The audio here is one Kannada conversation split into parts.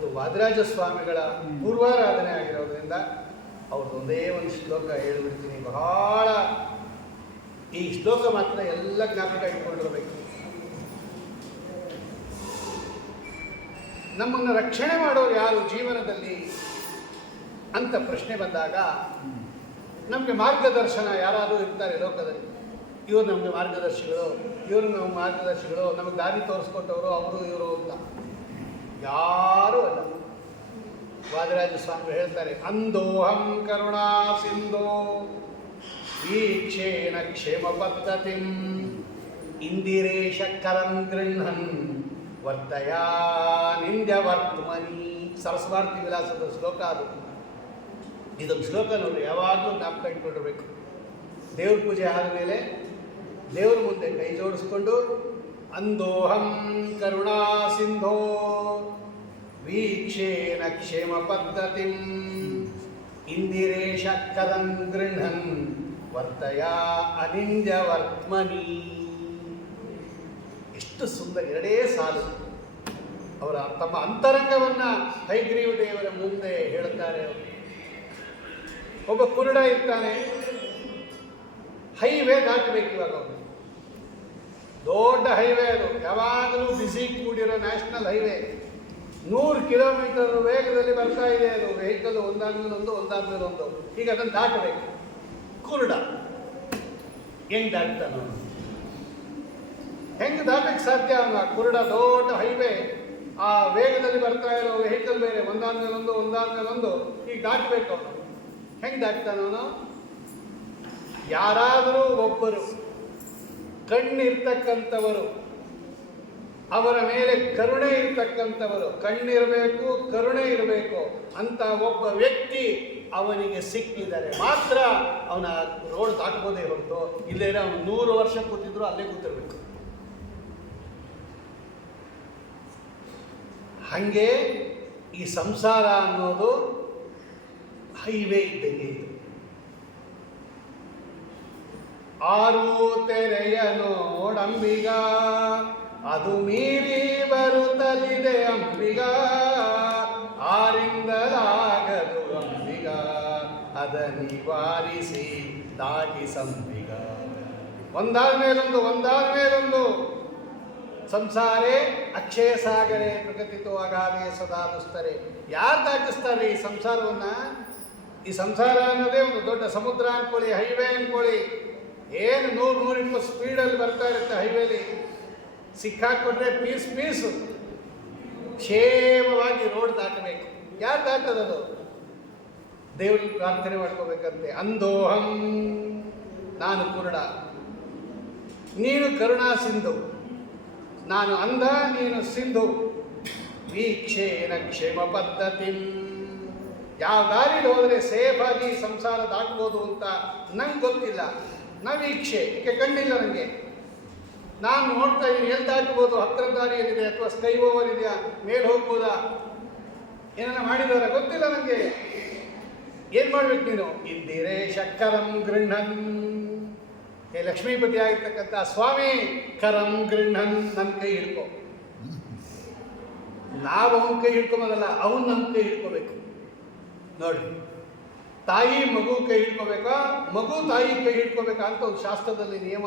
ಇವತ್ತು ವಾದರಾಜ ಸ್ವಾಮಿಗಳ ಪೂರ್ವಾರಾಧನೆ ಆಗಿರೋದ್ರಿಂದ ಅವ್ರದ್ದು ಒಂದೇ ಒಂದು ಶ್ಲೋಕ ಹೇಳಿಬಿಡ್ತೀನಿ. ಬಹಳ ಈ ಶ್ಲೋಕ ಮಾತ್ರ ಎಲ್ಲ ಜ್ಞಾಪಕ ಇಟ್ಕೊಂಡಿರಬೇಕು. ನಮ್ಮನ್ನು ರಕ್ಷಣೆ ಮಾಡೋರು ಯಾರು ಜೀವನದಲ್ಲಿ? ಅಂತ ಪ್ರಶ್ನೆ ಬಂದಾಗ ನಮಗೆ ಮಾರ್ಗದರ್ಶನ ಯಾರಾದರೂ ಇರ್ತಾರೆ ಲೋಕದಲ್ಲಿ. ಇವರು ನಮಗೆ ಮಾರ್ಗದರ್ಶಿಗಳು, ಇವರು ನಮ್ಮ ಮಾರ್ಗದರ್ಶಿಗಳು, ನಮಗೆ ದಾರಿ ತೋರಿಸ್ಕೊಟ್ಟವರು ಅವರು, ಇವರು ಅಂತ. ಯಾರೂ ಅಲ್ಲ. ವಾದಿರಾಜ ಸ್ವಾಮಿ ಹೇಳ್ತಾರೆ, ಅಂದೋಹಂ ಕರುಣಾ ಸಿಂಧೋ ವೀಕ್ಷೇನ ಕ್ಷೇಮ ಪದ್ಧತಿಂ, ಇಂದಿರೇಶ ಕರಂ ಗೃಹನ್ ವರ್ತಯಾ ನಿಂದ್ಯ ವರ್ತಮನಿ. ಸರಸ್ವಾರ್ಥಿ ವಿಲಾಸದ ಶ್ಲೋಕ ಅದು. ಇದೊಂದು ಶ್ಲೋಕ ನೋಡಿ, ಯಾವಾಗಲೂ ಜ್ಞಾಪಕ ಇಟ್ಕೊಂಡಿರ್ಬೇಕು. ದೇವ್ರ ಪೂಜೆ ಆದಮೇಲೆ ದೇವ್ರ ಮುಂದೆ ಕೈ ಜೋಡಿಸ್ಕೊಂಡು, ಅಂದೋಹಂ ಕರುಣಾ ಸಿಂಧೋ ಪದ್ಧತಿಂ. ಇಂದಿರೇಶ ಕದಂ ಗೃಹನ್ ವರ್ತಯ ಅನಿಂದ್ಯ ವರ್ತಮನಿ. ಎಷ್ಟು ಸುಂದರ, ಎರಡೇ ಸಾಲು. ಅವರ ತಮ್ಮ ಅಂತರಂಗವನ್ನ ಹೈಗ್ರೀವ ದೇವರ ಮುಂದೆ ಹೇಳುತ್ತಾರೆ ಅವರು. ಒಬ್ಬ ಕುರುಡ ಇರ್ತಾನೆ. ಹೈವೇ ದಾಟಬೇಕು ಇವಾಗ ಅವನು. ದೊಡ್ಡ ಹೈವೇ ಅದು. ಯಾವಾಗಲೂ ಬಿಸಿ ಕೂಡಿರೋ ನ್ಯಾಷನಲ್ ಹೈವೇ. ನೂರು ಕಿಲೋಮೀಟರ್ ವೇಗದಲ್ಲಿ ಬರ್ತಾ ಇದೆ ಅದು ವೆಹಿಕಲ್ ಒಂದಾದ್ಮೇಲೆ ಒಂದು ಒಂದಾದ್ಮೇಲೆ ಒಂದು ಈಗ ಅದನ್ನು ದಾಟಬೇಕು. ಕುರುಡ. ಹೆಂಗ್ ಹೆಂಗೆ ಹೆಂಗ್ ದಾಟಕ್ಕೆ ಸಾಧ್ಯ ಅಲ್ಲ? ಕುರುಡ ದೊಡ್ಡ ಹೈವೇ ಆ ವೇಗದಲ್ಲಿ ಬರ್ತಾ ಇರೋ ವೆಹಿಕಲ್ ಬೇರೆ. ಒಂದಾದ್ಮೇಲೆ ಒಂದು ಒಂದಾದ್ಮೇಲೆ ಒಂದು ಈಗ ದಾಟಬೇಕು. ಅವನು ಹೆಂಗ್ ದಾಟ್ತಾನವನು ಯಾರಾದರೂ ಒಬ್ಬರು, ಕಣ್ಣಿರ್ತಕ್ಕಂಥವರು ಅವರ ಮೇಲೆ ಕರುಣೆ ಇರ್ತಕ್ಕಂಥವರು. ಕಣ್ಣಿರಬೇಕು, ಕರುಣೆ ಇರಬೇಕು. ಅಂತ ಒಬ್ಬ ವ್ಯಕ್ತಿ ಅವನಿಗೆ ಸಿಕ್ಕಿದರೆ ಮಾತ್ರ ಅವನ ರೋಡ್ ದಾಟ್ಬೋದೇ ಹೊರತು. ಇಲ್ಲೇ ಅವನು ನೂರು ವರ್ಷ ಕೂತಿದ್ರು ಅಲ್ಲೇ ಕೂತಿರ್ಬೇಕು. ಹಾಗೆ ಈ ಸಂಸಾರ ಅನ್ನೋದು ಹೈವೇ ಇದ್ದಂಗೆ ಇದು. ಆರು ತೆರೆಯ ನೋಡಂಬಿಗ ಅದು ಮೀರಿ ಬರುತ್ತಲಿದೆ ಅಂಬಿಗ. ಆರಿಂದಲಾಗದು ಅಂಬಿಗ. ಅದ ನಿವಾರಿಸಿ ದಾಟಿಸಂಬಿಗ ಒಂದಾದ ಮೇಲೊಂದು ಒಂದಾದ ಮೇಲೊಂದು. ಸಂಸಾರೇ ಅಕ್ಷಯ ಸಾಗರೆ ಪ್ರಕೃತಿ ಅಗಾಧೆ ಸದಾ ದುಸ್ತರೆ ಯಾರು ದಾಟಿಸ್ತಾರೆ ಈ ಸಂಸಾರವನ್ನ? ಈ ಸಂಸಾರ ಅನ್ನೋದೇ ಒಂದು ದೊಡ್ಡ ಸಮುದ್ರ ಅನ್ಕೊಳ್ಳಿ, ಹೈವೇ ಅನ್ಕೊಳ್ಳಿ. ಏನು ನೂರು ನೂರಿಪ್ಪತ್ತು ಸ್ಪೀಡಲ್ಲಿ ಬರ್ತಾ ಇರುತ್ತೆ ಹೈವೇಲಿ. ಸಿಕ್ಕಾಕ್ಬಿಟ್ರೆ ಪೀಸ್ ಪೀಸು. ಕ್ಷೇಮವಾಗಿ ರೋಡ್ ದಾಟಬೇಕು. ಯಾರು ದಾಟದದು? ದೇವ್ರಿಗೆ ಪ್ರಾರ್ಥನೆ ಮಾಡ್ಕೋಬೇಕಂತೆ. ಅಂದೋಹಂ, ನಾನು ಕುರುಡ. ನೀನು ಕರುಣಾ ಸಿಂಧು. ನಾನು ಅಂಧ, ನೀನು ಸಿಂಧು. ವೀಕ್ಷೇನ ಕ್ಷೇಮ ಪದ್ಧತಿ. ಯಾವ ದಾರಿಲಿ ಹೋದರೆ ಸೇಫಾಗಿ ಸಂಸಾರ ದಾಟ್ಬೋದು ಅಂತ ನಂಗೆ ಗೊತ್ತಿಲ್ಲ. ನಾ ವೀಕ್ಷೆ ಏಕೆ ಕಣ್ಣಿಲ್ಲ ನನಗೆ ನಾನು ನೋಡ್ತಾ ಎಲ್ಲಿ ದಾಟ್ಬೋದು ಹತ್ತಿರ ದಾರಿ ಏನಿದೆ ಅಥವಾ ಸ್ಕೈ ಓವರ್ ಇದೆಯಾ ಮೇಲೆ ಹೋಗ್ಬೋದಾ? ಏನನ್ನ ಮಾಡಿದಾರ? ಗೊತ್ತಿಲ್ಲ ನನಗೆ ಏನ್ ಮಾಡ್ಬೇಕು ನೀನು? ಇಂದಿರೇ ಶಕ್ಕರಂ ಗೃಹನ್ ಏ, ಲಕ್ಷ್ಮೀಪತಿ ಆಗಿರ್ತಕ್ಕಂಥ ಸ್ವಾಮಿ, ಕರಂ ಗೃಹನ್ ನನ್ನ ಕೈ ಹಿಡ್ಕೊ. ನಾವು ಅವನ ಕೈ ಹಿಡ್ಕೊಬೋದಲ್ಲ ಅವನು ನಮ್ಮ ಕೈ ಹಿಡ್ಕೋಬೇಕು. ನೋಡಿ, ತಾಯಿ ಮಗು ಕೈ ಹಿಡ್ಕೋಬೇಕಾ, ಮಗು ತಾಯಿ ಕೈ ಹಿಡ್ಕೋಬೇಕಾ ಅಂತ ಒಂದು ಶಾಸ್ತ್ರದಲ್ಲಿ ನಿಯಮ.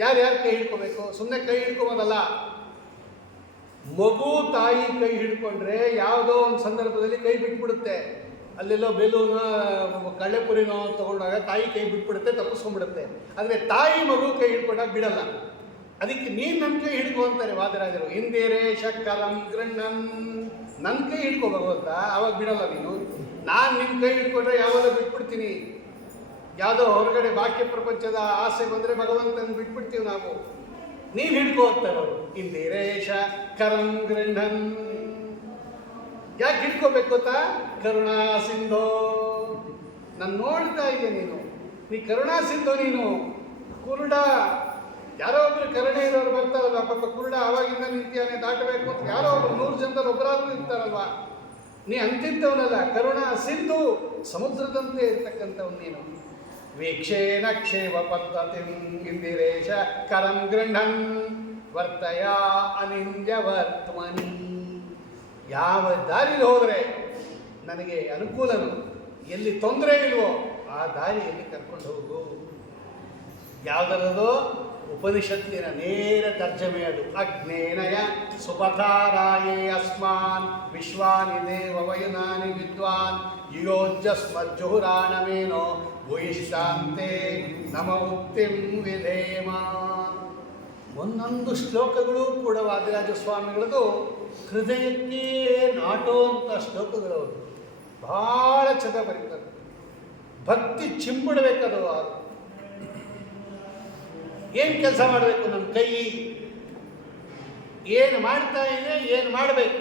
ಯಾರ್ಯಾರು ಕೈ ಹಿಡ್ಕೋಬೇಕು? ಸುಮ್ಮನೆ ಕೈ ಹಿಡ್ಕೊಬೋದಲ್ಲ? ಮಗು ತಾಯಿ ಕೈ ಹಿಡ್ಕೊಂಡ್ರೆ ಯಾವುದೋ ಒಂದು ಸಂದರ್ಭದಲ್ಲಿ ಕೈ ಬಿಟ್ಬಿಡುತ್ತೆ. ಅಲ್ಲೆಲ್ಲೋ ಬೆಲೂನ ಕಳ್ಳೆಪುರಿನೋ ತಗೊಂಡಾಗ ತಾಯಿ ಕೈ ಬಿಟ್ಬಿಡುತ್ತೆ, ತಪ್ಪಿಸ್ಕೊಂಡ್ಬಿಡುತ್ತೆ. ಆದರೆ ತಾಯಿ ಮಗು ಕೈ ಹಿಡ್ಕೊಂಡಾಗ ಬಿಡಲ್ಲ. ಅದಕ್ಕೆ ನೀನು ನನ್ನ ಕೈ ಹಿಡ್ಕೊ ಅಂತಾರೆ ವಾದರಾಜರು. ಹಿಂದೇರೆ ಶಕ್ಕಲಂ ಗ್ರಣ್ಣನ್ ನನ್ನ ಕೈ ಹಿಡ್ಕೊ ಅವಾಗ ಬಿಡಲ್ಲ ನೀನು. ನಾನು ನಿನ್ನ ಕೈ ಹಿಡ್ಕೊಂಡ್ರೆ ಯಾವಾಗ ಬಿಟ್ಬಿಡ್ತೀನಿ? ಯಾವುದೋ ಹೊರಗಡೆ ಬಾಕ್ಯ ಪ್ರಪಂಚದ ಆಸೆ ಬಂದರೆ ಭಗವಂತನ ಬಿಟ್ಬಿಡ್ತೀವಿ ನಾವು. ನೀನು ಹಿಡ್ಕೋತಾರ ಇಂದಿರೇಶ ಕರಂ ಗೃಹನ್ ಯಾಕೆ ಹಿಡ್ಕೋಬೇಕು ಗೊತ್ತಾ? ಕರುಣಾ ಸಿಂಧೋ. ನಾನು ನೋಡ್ತಾ ಇದ್ದೆ ನೀನು. ನೀ ಕರುಣಾ ಸಿಂಧೋ ನೀನು. ಕುರುಡ. ಯಾರೋ ಒಬ್ರು ಕರುಣೆ ಇರೋರು ಬರ್ತಾರಲ್ವ? ಪಾಪ ಕುರುಡ ಅವಾಗಿಂದ ನಿಂತಿಯಾನೆ ದಾಟಬೇಕು ಅಂತ ಯಾರೋ ಒಬ್ರು ನೂರು ಜನದಲ್ಲಿ ಒಬ್ಬರಾದ್ರೂ ಇರ್ತಾರಲ್ವ? ನೀ ಅಂತಿದ್ದವನಲ್ಲ. ಕರುಣಾ ಸಿಂಧು ಸಮುದ್ರದಂತೆ ಇರ್ತಕ್ಕಂಥವ್ನು ನೀನು. ವೀಕ್ಷೇನ ಕ್ಷೇಮ ಪದ್ಧತಿ ಇಂದಿರೇಶ ಕರಂ ಗೃಹನ್ ವರ್ತಯ ಅನಿಂದ್ಯ ವರ್ತಮನಿ ಯಾವ ದಾರಿಲಿ ಹೋದರೆ ನನಗೆ ಅನುಕೂಲನು ಎಲ್ಲಿ ತೊಂದರೆ ಇಲ್ವೋ ಆ ದಾರಿಯಲ್ಲಿ ಕರ್ಕೊಂಡು ಹೋಗು ಯಾವುದರದು ಉಪನಿಷತ್ತಿನ ನೇರ ತರ್ಜಮೆ ಅದು ಅಗ್ನೇನಯ ಸುಪಥಾರಾಯೇ ಅಸ್ಮಾನ್ ವಿಶ್ವಾನಿ ದೇವ ವಯನಾನಿ ವಿದ್ವಾನ್ ಯುಯೋಜ್ಜಸ್ಮಜ್ಜುಹುರಾಣಮೇನೋ ಭೂಯಿಷ್ಟಾಂತೆ ನಮ ಉಕ್ತಿಂ ವಿಧೇಮ ಒಂದೊಂದು ಶ್ಲೋಕಗಳು ಕೂಡ ವಾದಿರಾಜ ಸ್ವಾಮಿಗಳದು ಹೃದಯಕ್ಕೆ ನಾಟುವಂಥ ಶ್ಲೋಕಗಳು ಭಾಳ ಚಂದ ಬರೀತಾರೆ ಭಕ್ತಿ ಚಿಂಬಿಡಬೇಕದು ಅದು. ಏನು ಕೆಲಸ ಮಾಡಬೇಕು ನಮ್ಮ ಕೈ? ಏನು ಮಾಡ್ತಾ ಇದೆ ಏನು ಮಾಡಬೇಕು?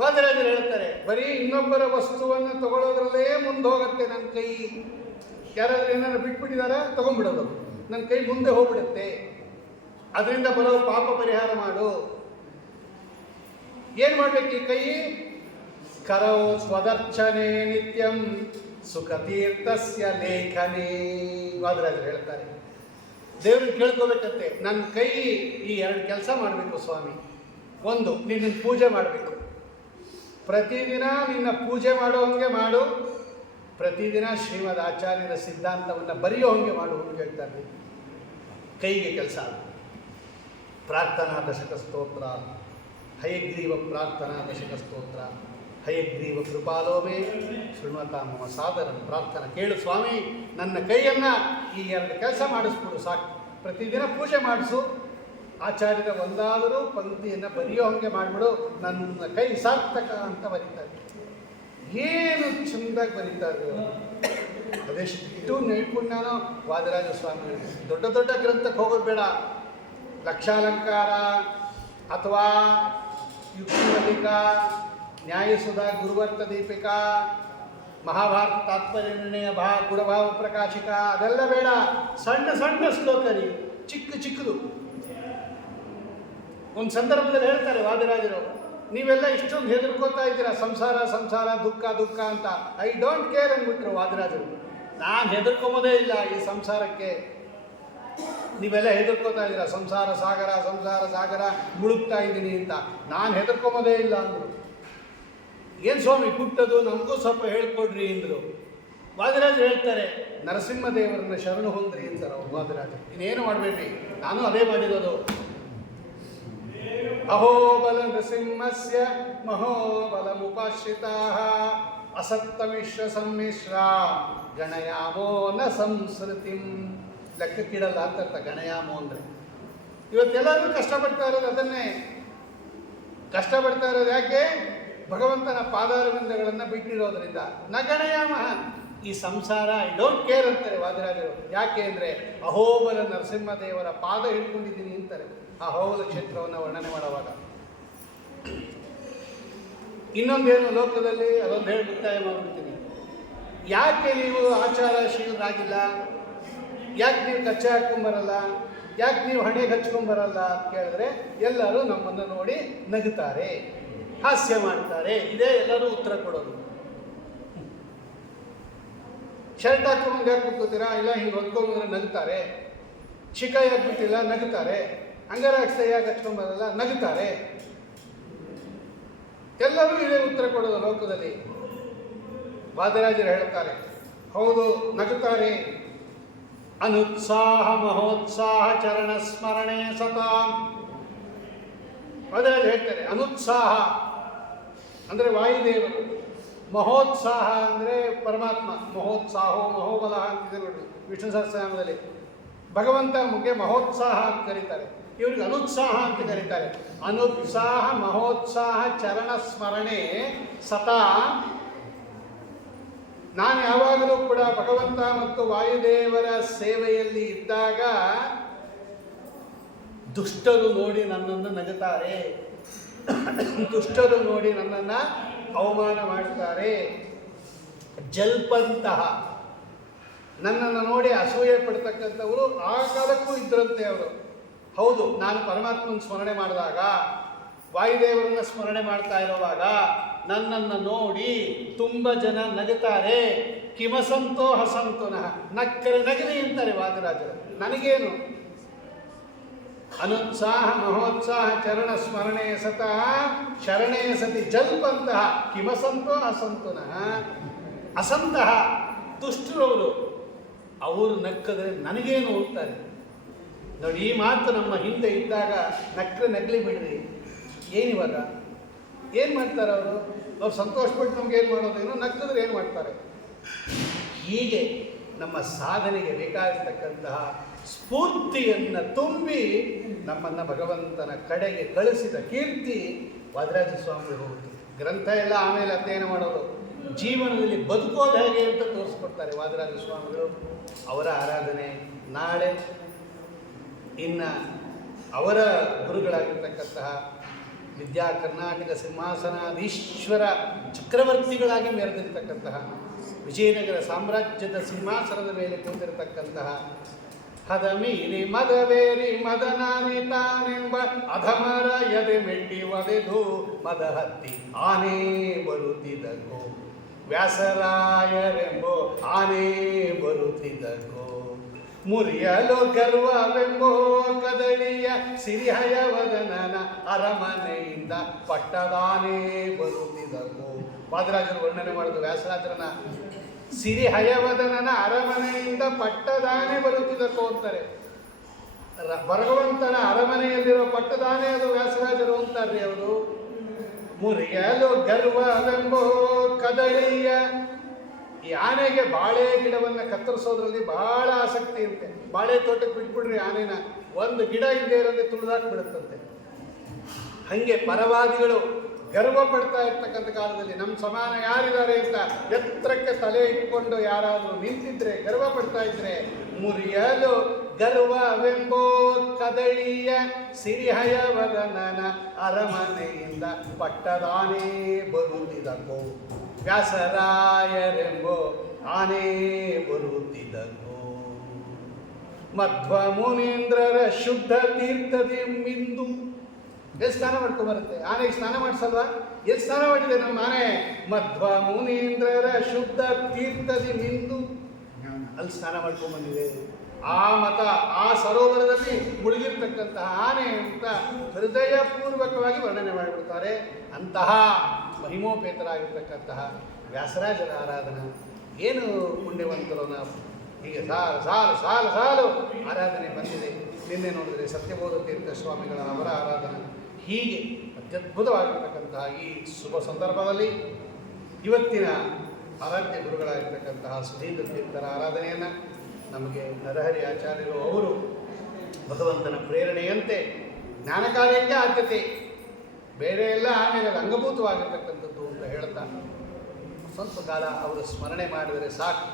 ವಾದಿರಾಜರು ಹೇಳ್ತಾರೆ, ಬರೀ ಇನ್ನೊಬ್ಬರ ವಸ್ತುವನ್ನು ತಗೊಳ್ಳೋದ್ರಲ್ಲೇ ಮುಂದೆ ಹೋಗುತ್ತೆ ನನ್ನ ಕೈ. ಯಾರಾದರೂ ಏನಾದ್ರು ಬಿಟ್ಬಿಟ್ಟಿದಾರ? ತಗೊಂಡ್ಬಿಡೋದು. ನನ್ನ ಕೈ ಮುಂದೆ ಹೋಗ್ಬಿಡುತ್ತೆ. ಅದರಿಂದ ಬರೋ ಪಾಪ ಪರಿಹಾರ ಮಾಡು. ಏನು ಮಾಡ್ಬೇಕು ಈ ಕೈ? ಕರೋ ಸ್ವದರ್ಶನೆ ನಿತ್ಯಂ ಸುಖತೀರ್ಥಸ್ಯ ಲೇಖನೇ. ವಾದರಾಜರು ಹೇಳ್ತಾರೆ. ದೇವ್ರಿಗೆ ಕೇಳ್ಕೋಬೇಕಂತೆ ನನ್ನ ಕೈ ಈ ಎರಡು ಕೆಲಸ ಮಾಡಬೇಕು ಸ್ವಾಮಿ. ಒಂದು ನಿನ್ನ ಪೂಜೆ ಮಾಡಬೇಕು. ಪ್ರತಿದಿನ ನಿನ್ನ ಪೂಜೆ ಮಾಡೋ ಹಂಗೆ ಮಾಡು. ಪ್ರತಿದಿನ ಶ್ರೀಮದ್ ಆಚಾರ್ಯರ ಸಿದ್ಧಾಂತವನ್ನು ಬರೆಯೋ ಹಂಗೆ ಮಾಡು ಅಂತ ಹೇಳ್ತಾರೆ ಕೈಗೆ ಕೆಲಸ ಪ್ರಾರ್ಥನಾ ದಶಕ ಸ್ತೋತ್ರ. ಹಯಗ್ರೀವ ಪ್ರಾರ್ಥನಾ ದಶಕ ಸ್ತೋತ್ರ. ಹಯಗ್ರೀವ ಕೃಪಾಲೋಮೆ ಶೃಣ್ವತ ಮಮ ಸಾಧನ ಪ್ರಾರ್ಥನಾ ಕೇಳು ಸ್ವಾಮಿ. ನನ್ನ ಕೈಯನ್ನು ಈ ಎರಡು ಕೆಲಸ ಮಾಡಿಸ್ಬಿಡು ಸಾಕು. ಪ್ರತಿದಿನ ಪೂಜೆ ಮಾಡಿಸು. ಆಚಾರ್ಯರ ಒಂದಾದರೂ ಪಂಕ್ತಿಯನ್ನು ಬರೆಯೋ ಹಾಗೆ ಮಾಡಿಬಿಡು, ನನ್ನ ಕೈ ಸಾರ್ಥಕ ಅಂತ ಬರೀತಾರೆ. ಏನು ಚೆಂದಾಗಿ ಬರೀತಾರೆ. ಅದೆಷ್ಟು ನೈಪುಣ್ಯನೋ ವಾದರಾಜ ಸ್ವಾಮಿ. ದೊಡ್ಡ ದೊಡ್ಡ ಗ್ರಂಥಕ್ಕೆ ಹೋಗೋದು ಬೇಡ. ಲಕ್ಷಾಲಂಕಾರ ಅಥವಾ ಯುಕ್ತಿಮಲ್ಲಿಕಾ, ನ್ಯಾಯಸುಧ, ಗುರುವರ್ತ ದೀಪಿಕಾ, ಮಹಾಭಾರತ ತಾತ್ಪರ್ಯ ನಿರ್ಣಯ ಭಾ, ಗುಣಭಾವ ಪ್ರಕಾಶಿಕ, ಅದೆಲ್ಲ ಬೇಡ. ಸಣ್ಣ ಸಣ್ಣ ಶ್ಲೋಕರಿ, ಚಿಕ್ಕ ಚಿಕ್ಕದು. ಒಂದು ಸಂದರ್ಭದಲ್ಲಿ ಹೇಳ್ತಾರೆ ವಾದಿರಾಜರು, ನೀವೆಲ್ಲ ಇಷ್ಟೊಂದು ಹೆದರ್ಕೋತಾ ಇದ್ದೀರಾ? ಸಂಸಾರ ಸಂಸಾರ, ದುಃಖ ದುಃಖ ಅಂತ. ಐ ಡೋಂಟ್ ಕೇರ್ ಅಂದ್ಬಿಟ್ರು ವಾದಿರಾಜರು. ನಾನು ಹೆದರ್ಕೊಂಬೋದೇ ಇಲ್ಲ ಈ ಸಂಸಾರಕ್ಕೆ. ನೀವೆಲ್ಲ ಹೆದರ್ಕೋತಾ ಇದ್ದೀರಾ? ಸಂಸಾರ ಸಾಗರ ಸಂಸಾರ ಸಾಗರ, ಮುಳುಗ್ತಾ ಇದ್ದೀನಿ ಅಂತ. ನಾನು ಹೆದರ್ಕೊಂಬೋದೇ ಇಲ್ಲ ಅಂದರು. ಏನು ಸ್ವಾಮಿ ಕುಟ್ಟದು ನಮಗೂ ಸ್ವಲ್ಪ ಹೇಳ್ಕೊಡ್ರಿ ಅಂದರು. ವಾದಿರಾಜರು ಹೇಳ್ತಾರೆ, ನರಸಿಂಹದೇವರನ್ನ ಶರಣು ಹೊಂದ್ರಿ ಅಂತಾರೆ ಅವ್ರು ವಾದಿರಾಜ ಇನ್ನೇನು ಮಾಡಬೇಡ್ರಿ ನಾನು ಅದೇ ಮಾಡಿರೋದು. ಅಹೋಬಲ ನೃಸಿಂಹಸ್ಯ ಮಹೋಬಲಮುಪಾಶ್ರಿತಾ ಅಸತ್ತಮಿಶ್ರ ಸಮ್ಮಿಶ್ರ ಗಣಯಾಮೋ ನ ಸಂಸ್ಕೃತಿಂ ಲೆಕ್ಕಕ್ಕಿಡಲ್ಲ ಅಂತ ಅರ್ಥ ಗಣಯಾಮೋ ಅಂದರೆ ಇವತ್ತೆಲ್ಲರೂ ಕಷ್ಟಪಡ್ತಾ ಇರೋದು ಅದನ್ನೇ. ಕಷ್ಟಪಡ್ತಾ ಇರೋದು ಯಾಕೆ? ಭಗವಂತನ ಪಾದಾರವಿಂದಗಳನ್ನು ಬಿಟ್ಟಿರೋದ್ರಿಂದ. ನ ಗಣಯಾಮ. ಈ ಸಂಸಾರ ಐ ಡೋಂಟ್ ಕೇರ್ ಅಂತಾರೆ ವಾದಿರಾಜರು. ಯಾಕೆ ಅಂದರೆ ಅಹೋಬಲ ನರಸಿಂಹದೇವರ ಪಾದ ಹಿಡ್ಕೊಂಡಿದ್ದೀನಿ ಅಂತಾರೆ. ಆ ಹೌದ ಕ್ಷೇತ್ರವನ್ನು ವರ್ಣನೆ ಮಾಡುವಾಗ. ಇನ್ನೊಂದೇನು ಲೋಕದಲ್ಲಿ ಅದೊಂದು ಹೇಳಿ ಮುಕ್ತಾಯ ಮಾಡಿಬಿಡ್ತೀನಿ. ಯಾಕೆ ನೀವು ಆಚಾರಶೀಲರಾಗಿಲ್ಲ? ಯಾಕೆ ನೀವು ಕಚ್ಚೆ ಹಾಕ್ಕೊಂಬರಲ್ಲ ಯಾಕೆ ನೀವು ಹಣೆಗೆ ಹಚ್ಕೊಂಬರಲ್ಲ ಅಂತ ಕೇಳಿದ್ರೆ ಎಲ್ಲರೂ ನಮ್ಮನ್ನು ನೋಡಿ ನಗುತ್ತಾರೆ, ಹಾಸ್ಯ ಮಾಡ್ತಾರೆ. ಇದೇ ಎಲ್ಲರೂ ಉತ್ತರ ಕೊಡೋದು. ಶರ್ಟ್ ಹಾಕೊಂಬಂದು ಯಾಕೆ ಕೂತ್ಕೋತೀರಾ? ಇಲ್ಲ ಹಿಂಗೆ ಹೊತ್ಕೊಂಬಂದ್ರೆ ನಗ್ತಾರೆ ಶಿಕ ಹಾಕ್ಬಿಟ್ಟಿಲ್ಲ ನಗುತ್ತಾರೆ. ಅಂಗರಾಕ್ಷ ಯಾಕೆ ಹಚ್ಕೊಂಡ್ಬರಲ್ಲ ನಗುತ್ತಾರೆ. ಎಲ್ಲರೂ ಇದೇ ಉತ್ತರ ಕೊಡೋದು ಲೋಕದಲ್ಲಿ ವಾದರಾಜರು ಹೇಳುತ್ತಾರೆ, ಹೌದು, ನಗುತ್ತಾರೆ. ಅನುತ್ಸಾಹ ಮಹೋತ್ಸಾಹ ಚರಣ ಸ್ಮರಣೆ ಸತಾ. ವಾದರಾಜರು ಹೇಳ್ತಾರೆ, ಅನುತ್ಸಾಹ ಅಂದರೆ ವಾಯುದೇವರು. ಮಹೋತ್ಸಾಹ ಅಂದರೆ ಪರಮಾತ್ಮ, ಮಹೋತ್ಸಾಹೋ ಮಹೋಬಲ ಅಂತಿದೆ ನೋಡಿ ವಿಷ್ಣು ಸಹಸ್ರನಾಮದಲ್ಲಿ. ಭಗವಂತ ಮುಖ್ಯ ಮಹೋತ್ಸಾಹ ಅಂತ ಕರೀತಾರೆ. ಇವ್ರಿಗೆ ಅನುತ್ಸಾಹ ಅಂತ ಕರೀತಾರೆ. ಅನುತ್ಸಾಹ, ಮಹೋತ್ಸಾಹ, ಚರಣ ಸ್ಮರಣೆ, ಸತಾ. ನಾನು ಯಾವಾಗಲೂ ಕೂಡ ಭಗವಂತ ಮತ್ತು ವಾಯುದೇವರ ಸೇವೆಯಲ್ಲಿ ಇದ್ದಾಗ ದುಷ್ಟರು ನೋಡಿ ನನ್ನನ್ನು ನಗುತ್ತಾರೆ. ದುಷ್ಟರು ನೋಡಿ ನನ್ನನ್ನು ಅವಮಾನ ಮಾಡ್ತಾರೆ ಜಲ್ಪಂತಹ. ನನ್ನನ್ನು ನೋಡಿ ಅಸೂಯೆ ಪಡ್ತಕ್ಕಂಥವರು ಆ ಕಾಲಕ್ಕೂ ಇದ್ದರಂತೆ ಅವರು. ಹೌದು, ನಾನು ಪರಮಾತ್ಮನ ಸ್ಮರಣೆ ಮಾಡಿದಾಗ, ವಾಯುದೇವರನ್ನ ಸ್ಮರಣೆ ಮಾಡ್ತಾ ಇರುವಾಗ ನನ್ನನ್ನು ನೋಡಿ ತುಂಬ ಜನ ನಗುತ್ತಾರೆ. ಕಿಮಸಂತೋ ಹಸಂತೋನಃ ನಕ್ಕರೆ ನಗಲಿ ಅಂತಾರೆ ವಾದರಾಜರು. ನನಗೇನು? ಅನುತ್ಸಾಹ, ಮಹೋತ್ಸಾಹ, ಚರಣ ಸ್ಮರಣೆ ಸತಃ ಶರಣೆಯ ಸತಿ ಜಲ್ಪಂತಹ. ಕಿಮಸಂತೋ ಅಸಂತುನಃ ಅಸಂತಹ ದುಷ್ಟರವರು ಅವರು. ನಕ್ಕದ್ರೆ ನನಗೇನು ಹೋಗ್ತಾರೆ ನೋಡಿ, ಈ ಮಾತು ನಮ್ಮ ಹಿಂದೆ ಇದ್ದಾಗ ನಕ್ರೆ ನಗ್ಲಿ ಬಿಡ್ರಿ. ಏನಿವಾಗ ಏನು ಮಾಡ್ತಾರೆ ಅವರು? ಅವ್ರು ಸಂತೋಷಪಟ್ಟು ನಮ್ಗೆ ಏನು ಮಾಡೋದೇನು ನಗ್ತಿದ್ರೆ ಏನು ಮಾಡ್ತಾರೆ? ಹೀಗೆ ನಮ್ಮ ಸಾಧನೆಗೆ ಬೇಕಾಗಿರ್ತಕ್ಕಂತಹ ಸ್ಫೂರ್ತಿಯನ್ನು ತುಂಬಿ ನಮ್ಮನ್ನು ಭಗವಂತನ ಕಡೆಗೆ ಕಳಿಸಿದ ಕೀರ್ತಿ ವಾದರಾಜ ಸ್ವಾಮಿ ಹೋಗುತ್ತೆ. ಗ್ರಂಥ ಎಲ್ಲ ಆಮೇಲೆ ಅಧ್ಯಯನ ಮಾಡೋದು ಜೀವನದಲ್ಲಿ ಬದುಕೋದು ಹೇಗೆ ಅಂತ ತೋರಿಸ್ಕೊಡ್ತಾರೆ ವಾದರಾಜ ಸ್ವಾಮಿಗಳು. ಅವರ ಆರಾಧನೆ ನಾಳೆ ಇನ್ನು ಅವರ ಗುರುಗಳಾಗಿರ್ತಕ್ಕಂತಹ ವಿದ್ಯಾ ಕರ್ನಾಟಕ ಸಿಂಹಾಸನಾಧೀಶ್ವರ ಚಕ್ರವರ್ತಿಗಳಾಗಿ ಮೆರೆದಿರ್ತಕ್ಕಂತಹ ವಿಜಯನಗರ ಸಾಮ್ರಾಜ್ಯದ ಸಿಂಹಾಸನದ ಮೇಲೆ ಕೂತಿರತಕ್ಕಂತಹ ಹದ ಮೀರಿ ಮದವೇರಿ ಮದನಾನಿ ತಾನೆಂಬ ಅಧಮರ ಎದೆ ಮೆಟ್ಟಿ ಒದೆದು ಮದ ಹತ್ತಿ ಆನೆ ಬರುತ್ತಿದ್ದಕೋ ವ್ಯಾಸರಾಯರೆಂಬೋ ಆನೆ ಬರುತ್ತಿದ್ದಕೋ ಮುರಿಯಲು ಗರ್ವವೆಂಬೋ ಕದಳಿಯ ಸಿರಿಹಯವದನನ ಅರಮನೆಯಿಂದ ಪಟ್ಟದಾನೇ ಬರುತ್ತಿದ್ದವು ವಾದರಾಜರು ವರ್ಣನೆ ಮಾಡಿದ ವ್ಯಾಸರಾಜರನ ಸಿರಿಹಯವದನನ ಅರಮನೆಯಿಂದ ಪಟ್ಟದಾನೇ ಬರುತ್ತಿದ್ದಕ್ಕೋ ಅಂತಾರೆ. ಭಗವಂತನ ಅರಮನೆಯಲ್ಲಿರೋ ಪಟ್ಟದಾನೇ ಅದು ವ್ಯಾಸರಾಜರು ಅಂತಾರ್ರಿ ಅವರು. ಮುರಿಯಲು ಗರ್ವವೆಂಬೋ ಕದಳಿಯ ಈ ಆನೆಗೆ ಬಾಳೆ ಗಿಡವನ್ನು ಕತ್ತರಿಸೋದ್ರಲ್ಲಿ ಬಹಳ ಆಸಕ್ತಿ ಇರುತ್ತೆ. ಬಾಳೆ ತೋಟಕ್ಕೆ ಬಿಟ್ಬಿಡ್ರಿ ಆನೆನ. ಒಂದು ಗಿಡ ಇಲ್ಲದೆ ಇರೋದೇ ತುಳಿದಾಕ್ಬಿಡುತ್ತಂತೆ. ಹಂಗೆ ಪರವಾದಿಗಳು ಗರ್ವ ಪಡ್ತಾ ಇರ್ತಕ್ಕಂಥ ಕಾಲದಲ್ಲಿ ನಮ್ಮ ಸಮಾನ ಯಾರಿದ್ದಾರೆ ಅಂತ ಎತ್ತರಕ್ಕೆ ತಲೆ ಇಟ್ಕೊಂಡು ಯಾರಾದರೂ ನಿಂತಿದ್ರೆ, ಗರ್ವ ಪಡ್ತಾ ಇದ್ರೆ, ಮುರಿಯಲು ಗರ್ವವೆಂಬೋ ಕದಳಿಯ ಸಿರಿಹಯವದನನ ಅರಮನೆಯಿಂದ ಪಟ್ಟದಾನೇ ಬರುತ್ತಿದ್ದಕೋ ವ್ಯಾಸರಾಯರೆಂಬೋ ಆನೆ ಬರುತ್ತಿದ್ದನು. ಮಧ್ವ ಮುನೀಂದ್ರರ ಶುದ್ಧ ತೀರ್ಥದಿ ಮಿಂದು ಎಲ್ಲಿ ಸ್ನಾನ ಮಾಡ್ಕೊಂಡು ಬರುತ್ತೆ? ಆನೆಗೆ ಸ್ನಾನ ಮಾಡಿಸಲ್ವಾ? ಎಲ್ಲಿ ಸ್ನಾನ ಮಾಡಿದೆ ನಮ್ಮ ಆನೆ? ಮಧ್ವ ಮುನೀಂದ್ರರ ಶುದ್ಧ ತೀರ್ಥದಿ ಮಿಂದು ಅಲ್ಲಿ ಸ್ನಾನ ಮಾಡ್ಕೊಂಡ್ಬಂದಿದೆ ಆ ಮತ, ಆ ಸರೋವರದಲ್ಲಿ ಮುಳುಗಿರ್ತಕ್ಕಂತಹ ಆನೆ ಅಂತ ಹೃದಯಪೂರ್ವಕವಾಗಿ ವರ್ಣನೆ ಮಾಡಿಬಿಡ್ತಾರೆ. ಅಂತಹ ಮಹಿಮೋಪೇತರಾಗಿರ್ತಕ್ಕಂತಹ ವ್ಯಾಸರಾಜರ ಆರಾಧನೆ, ಏನು ಪುಣ್ಯವಂತರು ನಾವು? ಹೀಗೆ ಸಾಲು ಸಾಲು ಸಾಲು ಸಾಲು ಆರಾಧನೆ ಬಂದಿದೆ. ನಿನ್ನೆ ನೋಡಿದರೆ ಸತ್ಯಬೋಧ ತೀರ್ಥ ಸ್ವಾಮಿಗಳ ಅವರ ಆರಾಧನೆ. ಹೀಗೆ ಅತ್ಯದ್ಭುತವಾಗಿರ್ತಕ್ಕಂತಹ ಈ ಶುಭ ಸಂದರ್ಭದಲ್ಲಿ ಇವತ್ತಿನ ಆರಾಧ್ಯ ಗುರುಗಳಾಗಿರ್ತಕ್ಕಂತಹ ಸುಧೀಂದ್ರ ತೀರ್ಥರ ಆರಾಧನೆಯನ್ನು ನಮಗೆ ನರಹರಿ ಆಚಾರ್ಯರು ಅವರು ಭಗವಂತನ ಪ್ರೇರಣೆಯಂತೆ ಜ್ಞಾನ ಕಾರ್ಯಕ್ಕೆ ಆದ್ಯತೆ ಬೇರೆ ಎಲ್ಲ ಆಮೇಲೆ ಅದು ಅಂಗಭೂತವಾಗಿರ್ತಕ್ಕಂಥದ್ದು ಅಂತ ಹೇಳ್ತಾ ಸ್ವಲ್ಪ ಕಾಲ ಅವರು ಸ್ಮರಣೆ ಮಾಡಿದರೆ ಸಾಕು.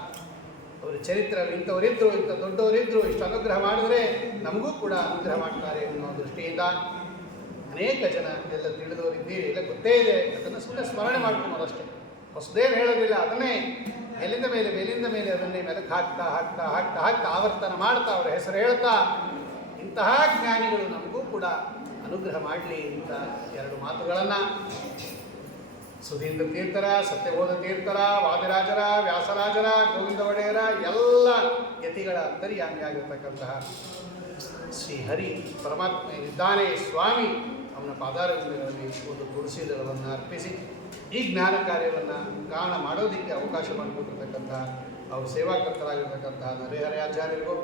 ಅವರ ಚರಿತ್ರೆ ಇಂಥವರಿದ್ದರು ಇಂಥ ದೊಡ್ಡವರಿದ್ದರು ಇಷ್ಟು ಅನುಗ್ರಹ ಮಾಡಿದರೆ ನಮಗೂ ಕೂಡ ಅನುಗ್ರಹ ಮಾಡ್ತಾರೆ ಅನ್ನೋ ದೃಷ್ಟಿಯಿಂದ ಅನೇಕ ಜನ ಎಲ್ಲ ತಿಳಿದವರಿದ್ದೀರಿ ಎಲ್ಲ ಗೊತ್ತೇ ಇದೆ. ಅದನ್ನು ಸುಮ್ಮನೆ ಸ್ಮರಣೆ ಮಾಡ್ಕೊಳೋದು ಅಷ್ಟೇ ಹೊಸದೇನು ಹೇಳೋದಿಲ್ಲ. ಅದನ್ನೇ ಮೇಲಿಂದ ಮೇಲೆ ಮೇಲಿಂದ ಮೇಲೆ ಅದನ್ನೇ ಮೆಲಕ್ಕೆ ಹಾಕ್ತಾ ಹಾಕ್ತಾ ಹಾಕ್ತಾ ಹಾಕ್ತಾ ಆವರ್ತನ ಮಾಡ್ತಾ ಅವರ ಹೆಸರು ಹೇಳ್ತಾ ಇಂತಹ ಜ್ಞಾನಿಗಳು ನಮಗೂ ಕೂಡ ಅನುಗ್ರಹ ಮಾಡಲಿ ಅಂತ ಎರಡು ಮಾತುಗಳನ್ನು. ಸುಧೀಂದ್ರ ತೀರ್ಥರ, ಸತ್ಯಬೋಧ ತೀರ್ಥರ, ವಾದಿರಾಜರ, ವ್ಯಾಸರಾಜರ, ಗೋವಿಂದ ಒಡೆಯರ ಎಲ್ಲ ಯತಿಗಳ ಅಂತರ್ಯಾಮಿಯಾಗಿರ್ತಕ್ಕಂತಹ ಶ್ರೀ ಹರಿ ಪರಮಾತ್ಮ ಇದ್ದಾನೆ, ಸ್ವಾಮಿ ಅವನ ಪಾದಾರಗಳಲ್ಲಿ ಒಂದು ತುಳಸಿ ದಳವನ್ನು ಅರ್ಪಿಸಿ, ಈ ಜ್ಞಾನ ಕಾರ್ಯವನ್ನು ಕಾರಣ ಮಾಡೋದಕ್ಕೆ ಅವಕಾಶ ಮಾಡಿಕೊಟ್ಟಿರ್ತಕ್ಕಂತಹ, ಅವ್ರ ಸೇವಾಕರ್ತರಾಗಿರ್ತಕ್ಕಂತಹ ನರಹರಿ ಆಚಾರ್ಯರಿಗೂ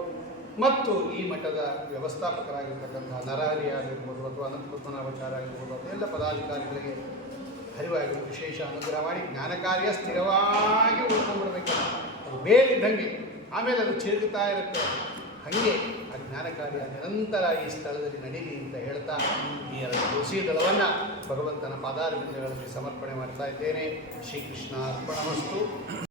ಮತ್ತು ಈ ಮಠದ ವ್ಯವಸ್ಥಾಪಕರಾಗಿರ್ತಕ್ಕಂಥ ನರಹರಿ ಆಗಿರ್ಬೋದು ಅಥವಾ ಅನಂತ ಆಗಿರ್ಬೋದು ಅದೆಲ್ಲ ಪದಾಧಿಕಾರಿಗಳಿಗೆ ಹರಿವಾಗಿ ವಿಶೇಷ ಅನುಗ್ರಹ ಮಾಡಿ ಜ್ಞಾನ ಕಾರ್ಯ ಸ್ಥಿರವಾಗಿ ಉಳ್ಕೊಂಡ್ಬಿಡ್ಬೇಕು ಅದು ಮೇಲಿದ್ದಂಗೆ ಆಮೇಲೆ ಅದು ಚಿರುಗುತ್ತಾ ಇರುತ್ತೆ. ಹಾಗೆ ಆ ಜ್ಞಾನ ಕಾರ್ಯ ನಿರಂತರ ಈ ಸ್ಥಳದಲ್ಲಿ ನಡೀಲಿ ಅಂತ ಹೇಳ್ತಾ ಈ ಎರಡು ತುಳಸಿ ದಳವನ್ನು ಭಗವಂತನ ಪಾದಾರವಿಂದಗಳಲ್ಲಿ ಸಮರ್ಪಣೆ ಮಾಡ್ತಾ ಇದ್ದೇನೆ. ಶ್ರೀಕೃಷ್ಣ ಅರ್ಪಣಮಸ್ತು